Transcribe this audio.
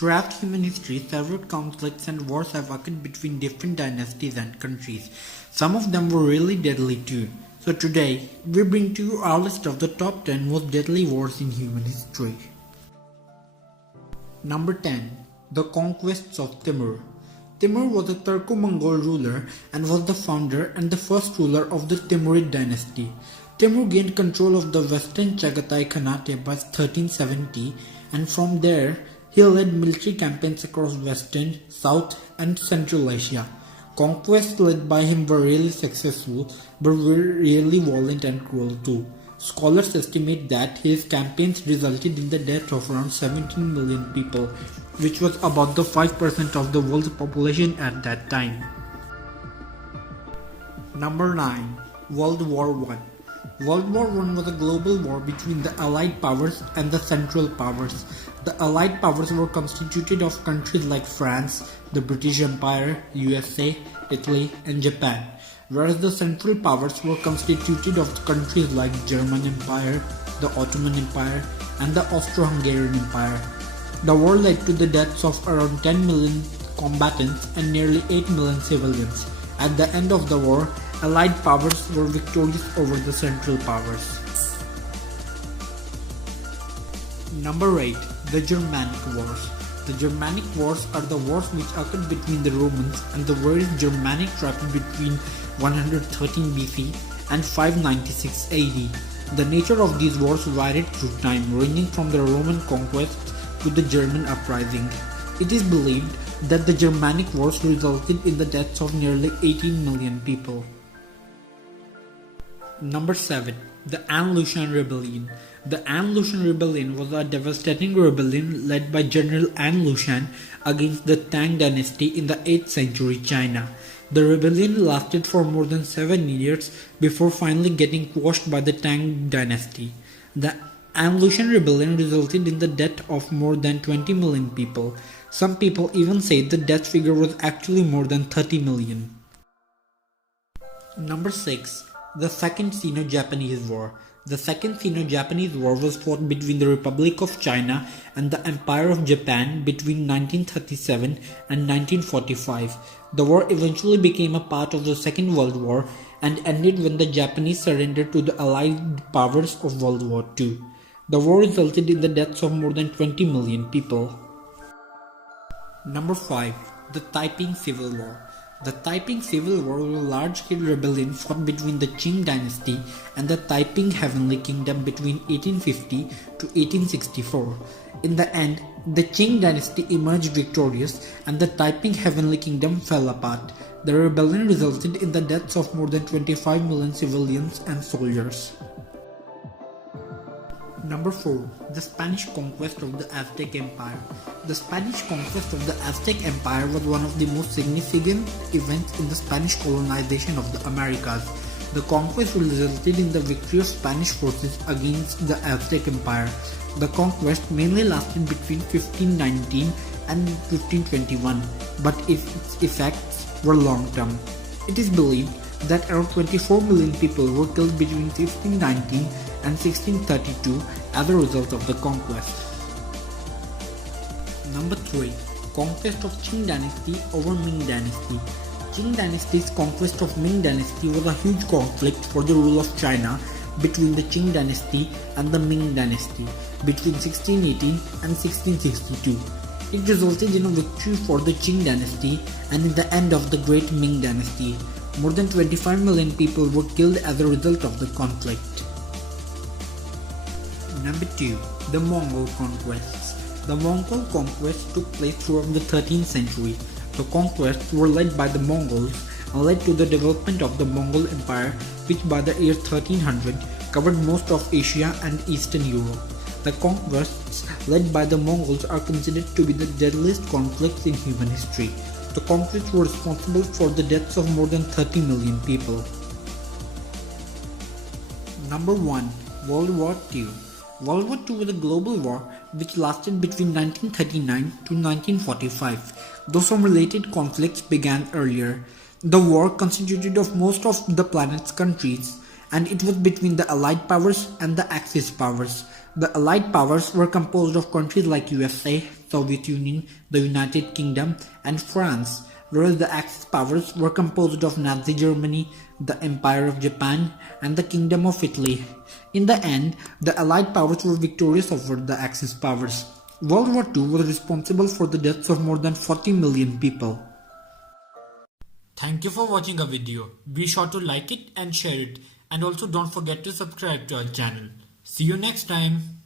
Throughout human history, several conflicts and wars have occurred between different dynasties and countries. Some of them were really deadly too. So today, we bring to you our list of the top 10 most deadly wars in human history. Number 10. The Conquests of Timur. Timur was a Turco-Mongol ruler and was the founder and the first ruler of the Timurid dynasty. Timur gained control of the western Chagatai Khanate by 1370, and from there he led military campaigns across western, south and central Asia. Conquests led by him were really successful but were really violent and cruel too. Scholars estimate that his campaigns resulted in the death of around 17 million people, which was about the 5% of the world's population at that time. Number 9. World War I. World War I was a global war between the Allied powers and the Central powers. The Allied powers were constituted of countries like France, the British Empire, USA, Italy, and Japan, whereas the Central powers were constituted of countries like German Empire, the Ottoman Empire, and the Austro-Hungarian Empire. The war led to the deaths of around 10 million combatants and nearly 8 million civilians. At the end of the war, Allied powers were victorious over the Central powers. Number 8. The Germanic Wars. The Germanic Wars are the wars which occurred between the Romans and the various Germanic tribes between 113 BC and 596 AD. The nature of these wars varied through time, ranging from the Roman conquest to the German uprising. It is believed that the Germanic Wars resulted in the deaths of nearly 18 million people. Number 7. The An-Lushan Rebellion. The An-Lushan Rebellion was a devastating rebellion led by General An-Lushan against the Tang dynasty in the 8th century China. The rebellion lasted for more than 7 years before finally getting quashed by the Tang dynasty. The An-Lushan Rebellion resulted in the death of more than 20 million people. Some people even say the death figure was actually more than 30 million. Number 6. The Second Sino-Japanese War. The Second Sino-Japanese War was fought between the Republic of China and the Empire of Japan between 1937 and 1945. The war eventually became a part of the Second World War and ended when the Japanese surrendered to the Allied powers of World War II. The war resulted in the deaths of more than 20 million people. Number 5. The Taiping Civil War. The Taiping Civil War was a large-scale rebellion fought between the Qing dynasty and the Taiping Heavenly Kingdom between 1850 to 1864. In the end, the Qing dynasty emerged victorious and the Taiping Heavenly Kingdom fell apart. The rebellion resulted in the deaths of more than 25 million civilians and soldiers. Number 4. The Spanish Conquest of the Aztec Empire. The Spanish conquest of the Aztec Empire was one of the most significant events in the Spanish colonization of the Americas. The conquest resulted in the victory of Spanish forces against the Aztec Empire. The conquest mainly lasted between 1519 and 1521, but its effects were long-term. It is believed that around 24 million people were killed between 1519 and 1632 as a result of the conquest. Number 3. Conquest of Qing dynasty over Ming dynasty. Qing dynasty's conquest of Ming dynasty was a huge conflict for the rule of China between the Qing dynasty and the Ming dynasty between 1618 and 1662. It resulted in a victory for the Qing dynasty and in the end of the Great Ming dynasty. More than 25 million people were killed as a result of the conflict. Number 2. The Mongol Conquests. The Mongol conquests took place throughout the 13th century. The conquests were led by the Mongols and led to the development of the Mongol Empire, which by the year 1300 covered most of Asia and Eastern Europe. The conquests led by the Mongols are considered to be the deadliest conflicts in human history. The conflicts were responsible for the deaths of more than 30 million people. Number 1. World War II. World War II was a global war which lasted between 1939 to 1945, though some related conflicts began earlier. The war constituted of most of the planet's countries, and it was between the Allied powers and the Axis powers. The Allied powers were composed of countries like USA, Soviet Union, the United Kingdom, and France, whereas the Axis powers were composed of Nazi Germany, the Empire of Japan, and the Kingdom of Italy. In the end, the Allied powers were victorious over the Axis powers. World War II was responsible for the deaths of more than 40 million people. Thank you for watching our video. Be sure to like it and share it, and also don't forget to subscribe to our channel. See you next time.